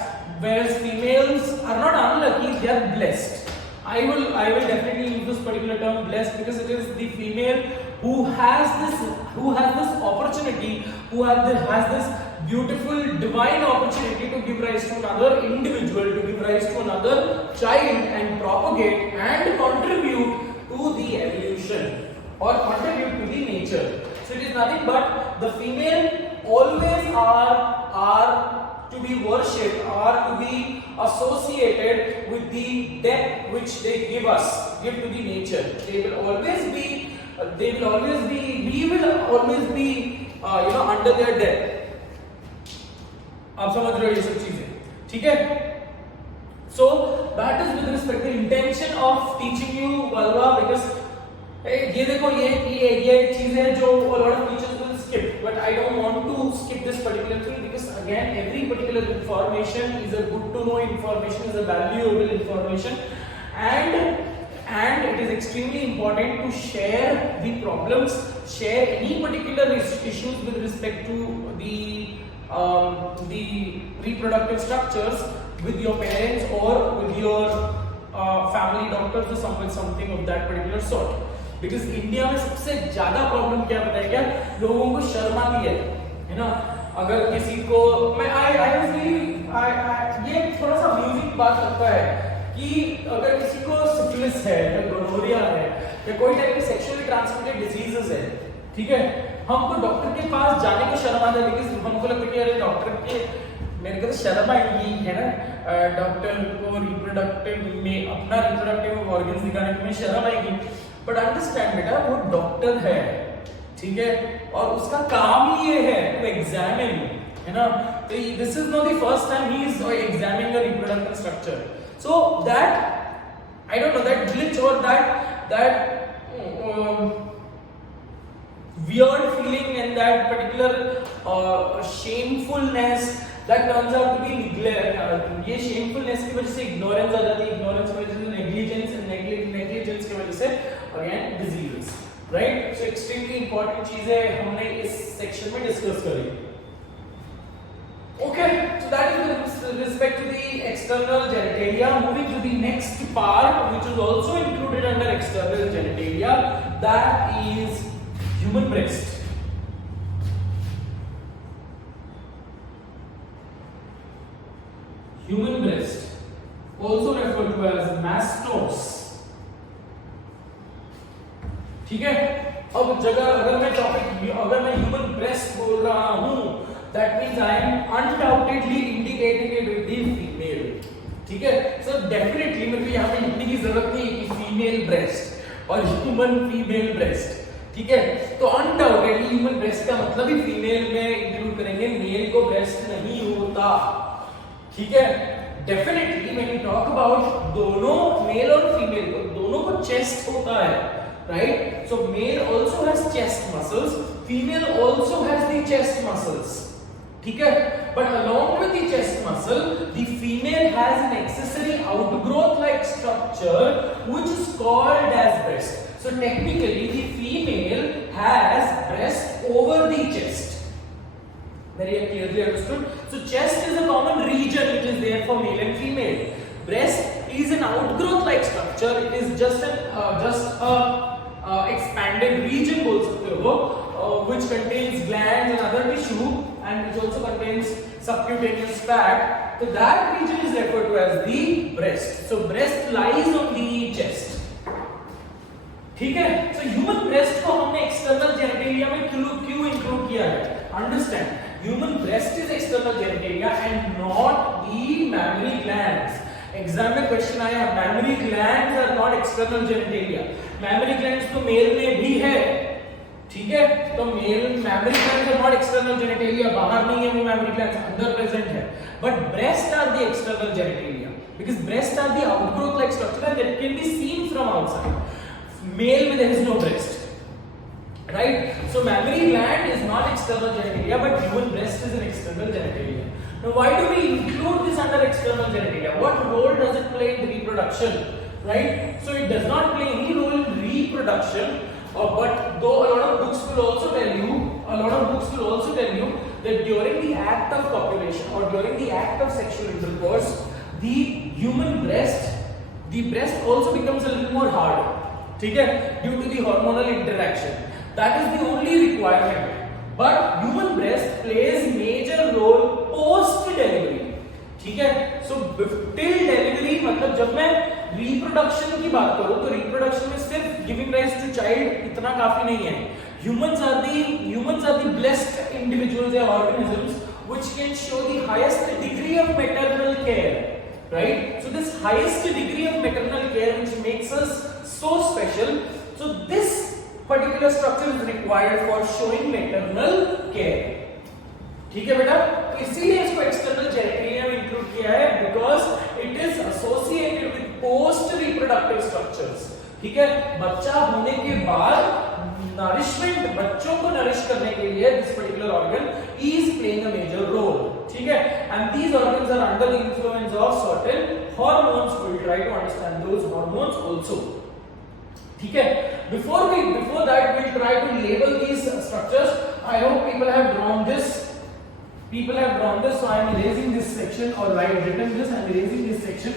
whereas females are not unlucky, they are blessed. I will definitely use this particular term blessed because it is the female who has this opportunity, who has this beautiful divine opportunity to give rise to another individual, to give rise to another child and propagate and contribute to the evolution or contribute to the nature. So it is nothing but the female always are to be worshipped or to be associated with the death which they give to the nature. They will always be, we will always be, under their death. आप समझ रहे हो ये सब चीजें, ठीक है? So that is with respect to intention of teaching you Valva, because ये देखो ये चीज है जो a lot of teachers will skip, but I don't want to skip this particular thing because again every particular information is a good to know information, is a valuable information, and it is extremely important to share the problems, share any particular issues with respect to the reproductive structures with your parents or with your family doctors or something of that particular sort. Because India में सबसे ज्यादा problem क्या पता है क्या, लोगों को शर्म आती है ना, अगर किसी को मैं ये थोड़ा सा म्यूजिक बात करता है कि अगर किसी को सिफिलिस है या गोनोरिया है या कोई टाइप की सेक्सुअली ट्रांसमिटेड डिजीजेस है, ठीक है, हमको डॉक्टर के पास जाने को शर्म आता है बिकॉज़ हमको लगता है कि अरे डॉक्टर के मेरे को तो शर्म आएगी है ना, डॉक्टर को रिप्रोडक्टिव में अपना रिप्रोडक्टिव ऑर्गन्स दिखाने में शर्म आएगी. बट अंडरस्टैंड बेटा, वो डॉक्टर है, ठीक है, और उसका काम ही ये है टू एग्जामिन, है ना. तो this is not the first time he is examining the reproductive structure. So that I don't know that glitch और that weird feeling and that particular shamefulness that turns out to be neglect. ये shamefulness की वजह से ignorance आ जाती है, ignorance की वजह से negligence, and negligence की वजह से again diseases, right? So extremely important चीजें हमने इस section में discuss करी. Okay, so that is with respect to the external genitalia. Moving to the next part, which is also included under external genitalia, that is human breast. Human breast, also referred to as mastos. ठीक है, अब अगर मैं human breast बोल रहा हूं, that means I am undoubtedly indicating it with the female. ठीक है, so definitely मेरे को यहाँ पे लिखने की जरूरत नहीं कि female breast और human female breast. ठीक है, तो अनडाउटेडली ह्यूमन ब्रेस्ट का मतलब ही फीमेल में इंक्लूड करेंगे, मेल को ब्रेस्ट नहीं होता. ठीक है, definitely when we talk about दोनों मेल और फीमेल को, दोनों को चेस्ट होता है, right. So male also has chest muscles, female also has the chest muscles. ठीक है, but along with the chest muscle, the female has an accessory outgrowth like structure which is called as breast. So technically the female has breast over the chest. Very clearly understood. So chest is a common region which is there for male and female. Breast is an outgrowth like structure. It is just a expanded region बोल सकते हो, which contains glands and other tissue and which also contains subcutaneous fat. So that region is referred to as the breast. So breast lies on the chest. ठीक है, so human breast को हमने external genitalia में क्यों include किया है? Understand, human breast is external genitalia and not the mammary glands. Exam में question आया, mammary glands are not external genitalia. mammary glands तो मेल में भी है, ठीक है, तो mail mammary glands are not external genitalia, बाहर नहीं है वो mammary glands, अंदर प्रेजेंट है. But breast are the external genitalia because breast are the outgrowth like structure that can be seen from outside. Male में there is no breast, right? So mammary gland is not external genitalia, but human breast is an external genitalia. Now why do we include this under external genitalia? What role does it play in reproduction, right? So it does not play any role in reproduction, but though a lot of books will also tell you that during the act of copulation or during the act of sexual intercourse, the human breast, the breast also becomes a little more hard, ठीक है, due to the hormonal interaction. That is the only requirement. But human breast plays major role post delivery. ठीक है, so till delivery मतलब जब मैं reproduction की बात करूं तो reproduction में सिर्फ giving rise to child इतना काफी नहीं है. Humans are the blessed individuals or organisms which can show the highest degree of maternal care, right? So this highest degree of maternal care which makes us so special. So this particular structure is required for showing maternal care. ठीक है बेटा, तो इसीलिए इसको external genitalia में include किया है because it is associated with post reproductive structures. ठीक है, बच्चा होने के बाद नरिशमेंट, बच्चों को नरिश करने के लिए this particular organ is playing a major role. ठीक है, and these organs are under the influence of certain hormones. We will try to understand those hormones also. ठीक है, before that we'll try to label these structures. I hope people have drawn this, so I am erasing this section, or written this, I am erasing this section.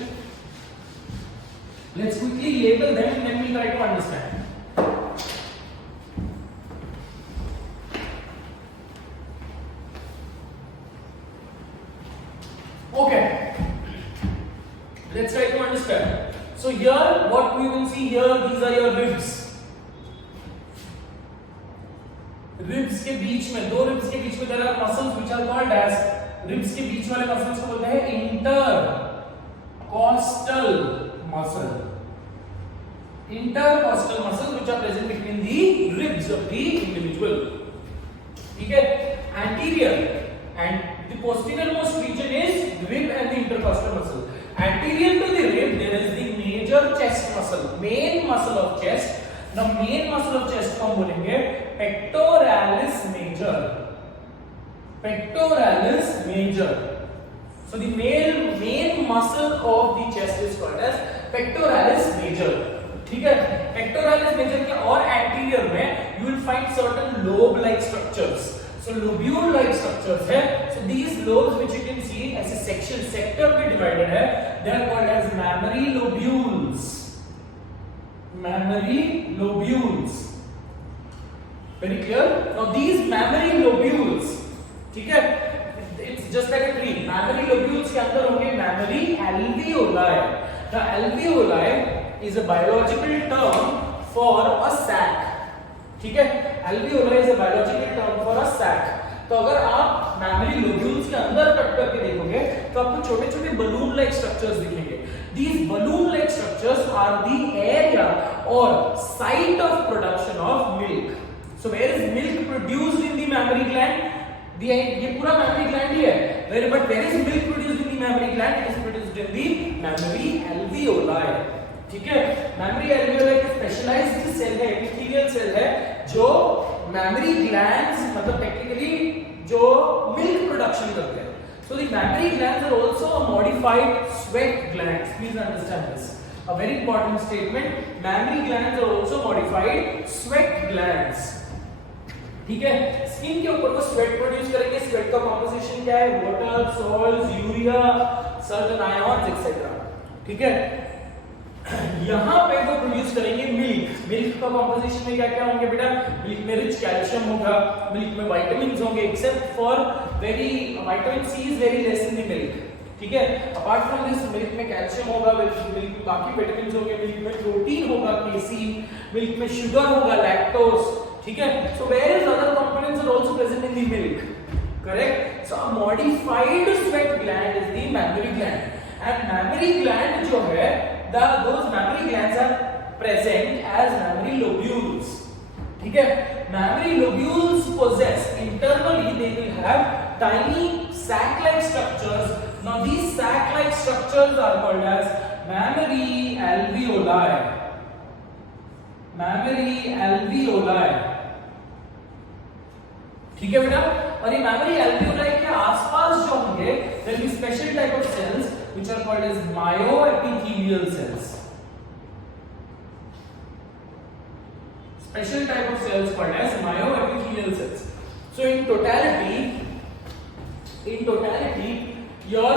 Let's quickly label them and then we'll try to understand. Okay, let's try to understand. So here what we will see here, these are your ribs. Ribs के बीच में, दो ribs के बीच में there are muscles which are called as, ribs के बीच वाले muscles को बोलते हैं intercostal muscle. Intercostal muscles which are present between the ribs of the individual. ठीक है, anterior and the posterior most region is rib and the intercostal muscle. Anterior to the rib there is the major chest muscle, main muscle of chest. Now main muscle of chest को हम बोलेंगे pectoralis major. Pectoralis major. So the main muscle of the chest is called as pectoralis major. ठीक है, pectoralis major के और anterior में you will find certain lobe like structures. So lobule like structures है. So these lobes which you can see as a section, sector में divided है, they are called as mammary lobules. Mammary lobules. Very clear? Now these mammary lobules, ठीक है, it's just like a tree. Mammary lobules के अंदर होंगे mammary alveoli. The alveoli is a biological term for a sac. ठीक है, alveoli is a biological term for a sac. तो अगर आप mammary lobules के अंदर कट करके देखोगे तो आपको छोटे-छोटे balloon like structures दिखेंगे. These balloon like structures are the area or site of production of milk. So where is milk produced in the mammary gland? ये पूरा mammary gland ही है. But where is milk produced in the mammary gland? It is produced in the mammary alveoli. ठीक है, mammary alveoli एक specialized cell है, epithelial cell है जो mammary glands मतलब technically जो milk production करते हैं. So the mammary glands are also a modified sweat glands. Please understand this. A very important statement. Mammary glands are also modified sweat glands. ठीक है, skin के ऊपर वो स्वेट प्रोड्यूस करेंगे. स्वेट का कॉम्पोजिशन क्या है? Water, salt, urea, certain ions etcetera. ठीक है, यहाँ पे वो प्रोड्यूस करेंगे मिल्क. मिल्क का कॉम्पोजिशन में क्या क्या होंगे बेटा? मिल्क में रिच कैल्शियम होगा, मिल्क में विटामिन्स होंगे, except for vitamin C is very less in the milk. ठीक है, अपार्ट फ्रॉम दिस मिल्क में कैल्शियम होगा, मिल्क में बाकी विटामिन्स होंगे, मिल्क में प्रोटीन होगा, केसीन, मिल्क में शुगर होगा, लैक्टोज. ठीक है, so various other components are also present in the milk. Correct. So a modified sweat gland is the mammary gland. And mammary gland जो है, those mammary glands are present as mammary lobules. ठीक है, mammary lobules possess internally they will have tiny sac-like structures. Now these sac-like structures are called as mammary alveoli. Mammary alveoli. ठीक है बेटा, और ये mammary alveoli के आसपास जो होंगे there will be special type of cells which are called as myoepithelial cells. Special type of cells called as myoepithelial cells. So in totality in totality your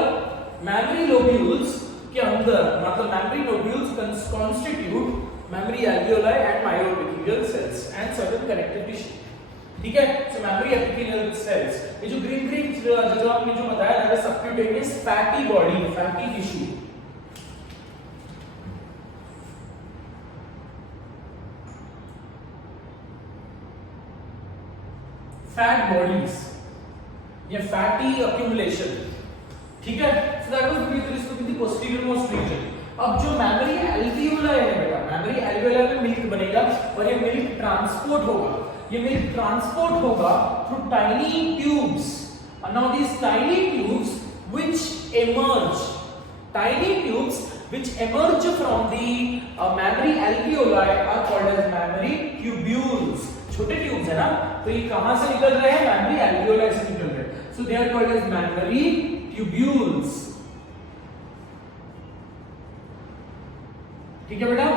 mammary lobules के अंदर मतलब mammary lobules constitute mammary alveoli and myoepithelial cells and certain connective tissue. ठीक है, सो memory epithelial cells, ये जो green green जो आपने जो बताया that is subcutaneous fatty body, fatty tissue. Fat bodies या फैटी अक्यूमुलेशन. ठीक है, so that was with the posterior most region. अब जो मेमोरी एल्वियोलाई है बेटा, मेमोरी एल्वियोलाई में मिल्क बनेगा और ये मिल्क ट्रांसपोर्ट होगा. ये मिल्क ट्रांसपोर्ट होगा through tiny tubes. Now these tiny tubes which emerge, tiny tubes which emerge from the mammary alveoli are called as mammary tubules. छोटे ट्यूब्स है ना, तो ये कहां से निकल रहे हैं? मेमोरी एल्वियोलाई से निकल रहे हैं. So they are called as mammary tubules. ठीक है बेटा,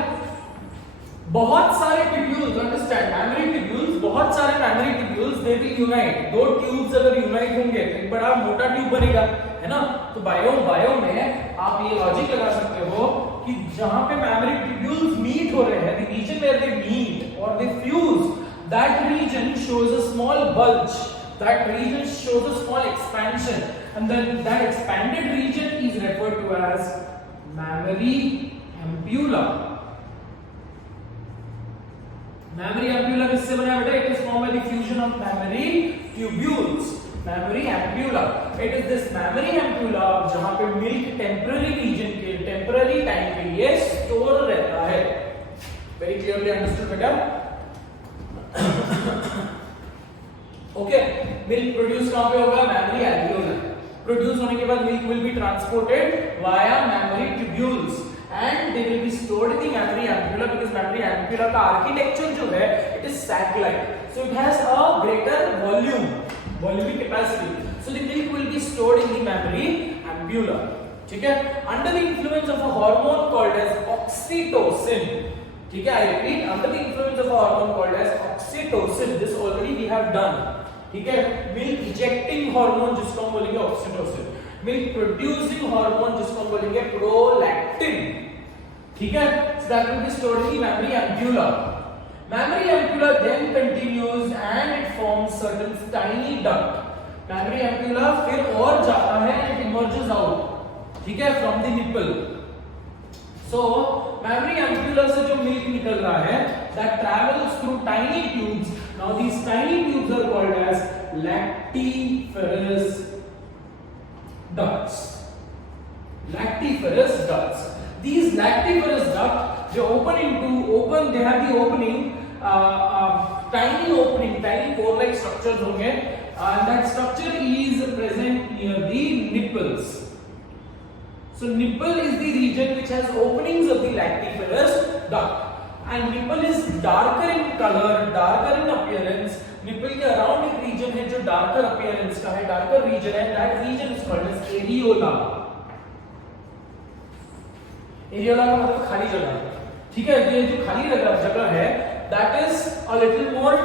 बहुत सारे ट्यूब्यूल्स, अंडरस्टैंड, मेमोरी ट्यूब्यूल्स, बहुत सारे mammary tubules they will unite. दो ट्यूब्स अगर यूनाइट होंगे तो एक बड़ा मोटा ट्यूब बनेगा, है ना. तो बायो में आप ये लॉजिक लगा सकते हो कि जहां पे मेमोरी ट्यूब्यूल्स मीट हो रहे हैं, the region where they meet और they fuse, that region shows a small bulge, that region shows a small expansion, and then that expanded region is referred to as mammary ampulla. Mammary ampulla किससे बना बेटा? It is formed by the fusion of mammary tubules. Mammary ampulla. It is this mammary ampulla जहां पे milk temporary region के temporary time के लिए store रहता है. Very clearly understood बेटा? ओके, मिल्क प्रोड्यूस कहां पे होगा? Mammary alveoli. प्रोड्यूस होने के बाद milk will be transported via mammary tubules and they will be stored in the mammary ampulla, because mammary ampulla का आर्किटेक्चर जो है it is sac like, so it has a greater volumic capacity. So the milk will be stored in the mammary ampulla. ठीक है, under the influence of a hormone called as oxytocin. ठीक है, I repeat, under the influence of a hormone called as oxytocin, this already we have done. ठीक है, milk ejecting hormone जिसको हम बोलेंगे oxytocin, milk producing hormone जिसको हम बोलेंगे prolactin. ठीक है, so that will be stored in the mammary ampulla. Mammary ampulla then continues and it forms certain tiny duct. Mammary ampulla फिर और जाता है and it emerges out. ठीक है, from the nipple. So mammary ampulla से जो milk निकल रहा है that travels through tiny tubes. Now these tiny tubes are called as lactiferous ducts. Lactiferous ducts. These lactiferous ducts they they have the opening, tiny opening, tiny pore-like structures होंगे and that structure is present near the nipples. So nipple is the region which has openings of the lactiferous duct, and nipple is darker in color, darker in appearance. Nipple के around एक region है जो darker appearance का है, darker region है. That region is called as areola. Areola का मतलब खाली जगह. ठीक है, ये जो खाली जगह है that is a little more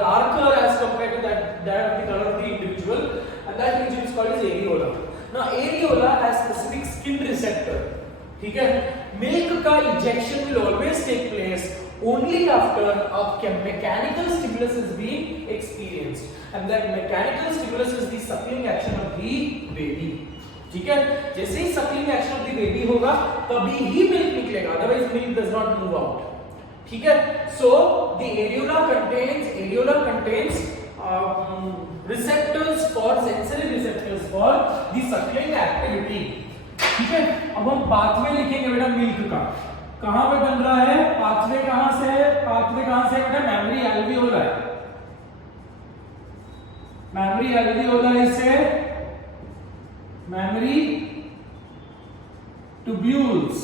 darker as compared to that of the color of the individual, and that region is called as areola. Now areola has specific skin receptor. ठीक है, milk का ejection will always take place only after a mechanical stimulus is being experienced, and that mechanical stimulus is the suckling action of the baby. ठीक है, जैसे ही suckling action of the baby होगा तभी ही milk निकलेगा, otherwise milk does not move out. ठीक है, so the areola contains receptors for sensory receptors for the suckling activity. ठीक है, अब हम पाथवे लिखेंगे बेटा मिल्क का. कहां पे बन रहा है पाथवे? कहां से है पाथवे? कहां से बेटा? Memory alveoli. मेमोरी एल्वियोलाई से मेमोरी ट्यूब्यूल्स,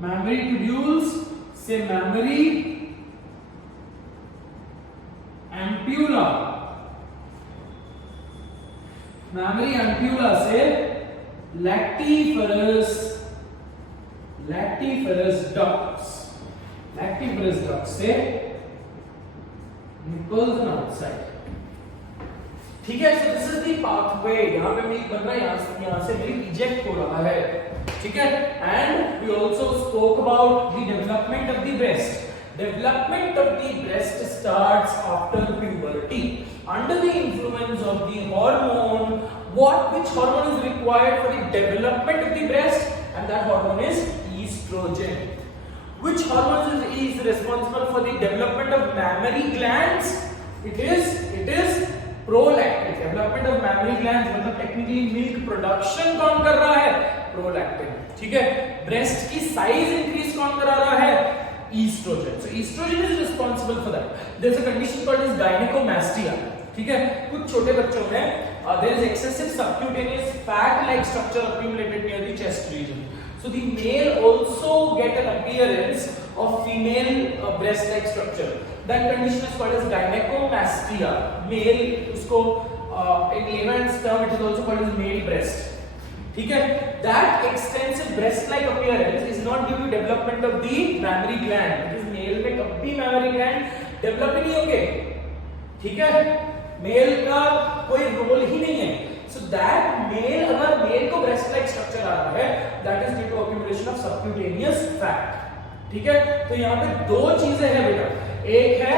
मेमोरी ट्यूब्यूल्स से मेमोरी एम्प्यूला, मेमोरी एम्प्यूला से lactiferous ducts, lactiferous ducts से nipples and outside. ठीक है, so this is the pathway, यहाँ पे मिल्क बन रहा है, यहाँ से मिल्क इजेक्ट हो रहा है, ठीक है। And we also spoke about the development of the breast. Development of the breast starts after puberty under the influence of the hormone. Which hormone is required for the development of the breast? And that hormone is estrogen. Which hormone is responsible for the development of mammary glands? It is prolactin. Development of mammary glands मतलब technically milk production कौन कर रहा है? Prolactin. ठीक है। breast की size increase कौन करा रहा है? Estrogen. So estrogen is responsible for that. There's a condition called as gynecomastia. ठीक है, कुछ छोटे बच्चों में there is excessive subcutaneous fat-like structure accumulated near the chest region. So the male also get an appearance of female breast-like structure. That condition is called as gynecomastia. Male उसको in layman's term it is also called as male breast. ठीक है, that extensive breast-like appearance is not due to development of the mammary gland. Because male में कभी mammary gland develop ही नहीं होंगे, ठीक है, male का कोई रोल ही नहीं है. So that male, अगर male को breast-like structure आ रहा है, that is due to accumulation of subcutaneous fat. ठीक है, तो यहाँ पे दो चीजें हैं बेटा, एक है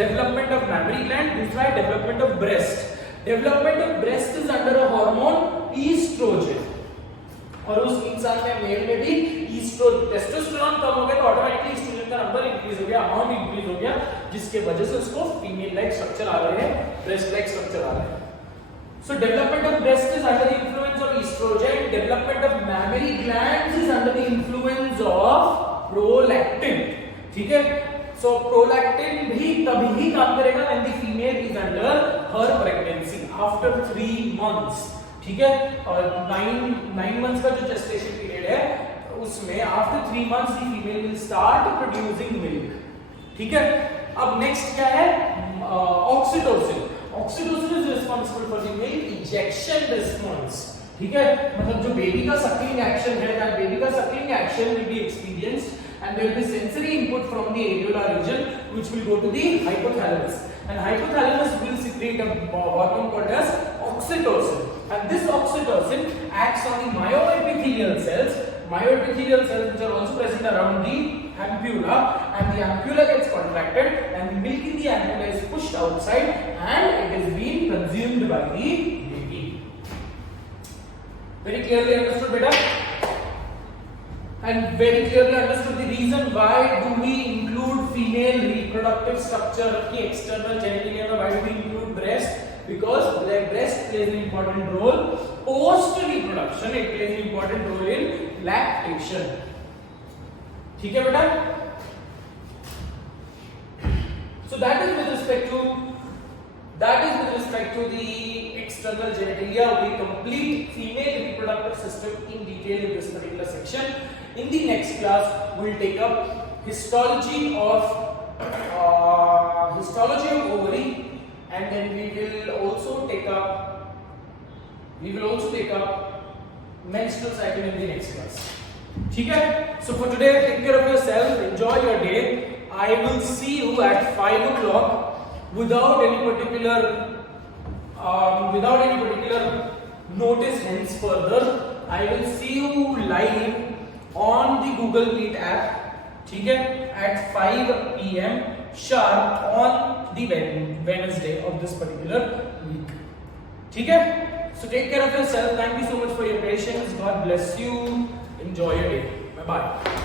development of mammary gland, दूसरा है development of breast. Development of breast is under a hormone estrogen. और उस इंसान में मेल में भी टेस्टोस्टेरोन कम हो गया तो ऑटोमेटिकली एस्ट्रोजन का नंबर इंक्रीज हो गया, अमाउंट इंक्रीज हो गया, जिसके वजह से उसको फीमेल लाइक स्ट्रक्चर आ रहे हैं, ब्रेस्ट लाइक स्ट्रक्चर आ रहे हैं. So development of breast is under the influence of estrogen. Development of mammary glands is under the influence of prolactin. ठीक है, so prolactin भी तभी ही काम करेगा when the female is under her pregnancy after 3 months. ठीक है, और 9 months का जो gestation period है उसमें after 3 months the female will start producing milk. ठीक है, अब next क्या है? Oxytocin. Oxytocin is responsible for the milk ejection response. ठीक है, मतलब जो बेबी का suckling action है, that baby का suckling action will be experienced and there will be sensory input from the areolar region which will go to the hypothalamus, and hypothalamus will secrete a hormone called as oxytocin, and this oxytocin acts on the myoepithelial cells. Myoepithelial cells which are also present around the ampulla, and the ampulla gets contracted and the milk in the ampulla is pushed outside and it is being consumed by the baby. Very clearly understood beta? And very clearly understood the reason why do we include female reproductive structure की external genitalia में, why do we include breast? Because the breast plays an important role post reproduction, it plays an important role in lactation. ठीक है बेटा? So that is with respect to the external genitalia. We complete female reproductive system in detail in this particular section. In the next class, we will take up histology of ovary, and then we will also take up menstrual cycle in the next class. ठीक है? So for today, take care of yourself. Enjoy your day. I will see you at 5 o'clock without any particular notice hence further. I will see you live on the Google Meet app, ठीक है, at 5 PM sharp on the Wednesday of this particular week. ठीक है? So take care of yourself. Thank you so much for your patience. God bless you. Enjoy your day. Bye bye.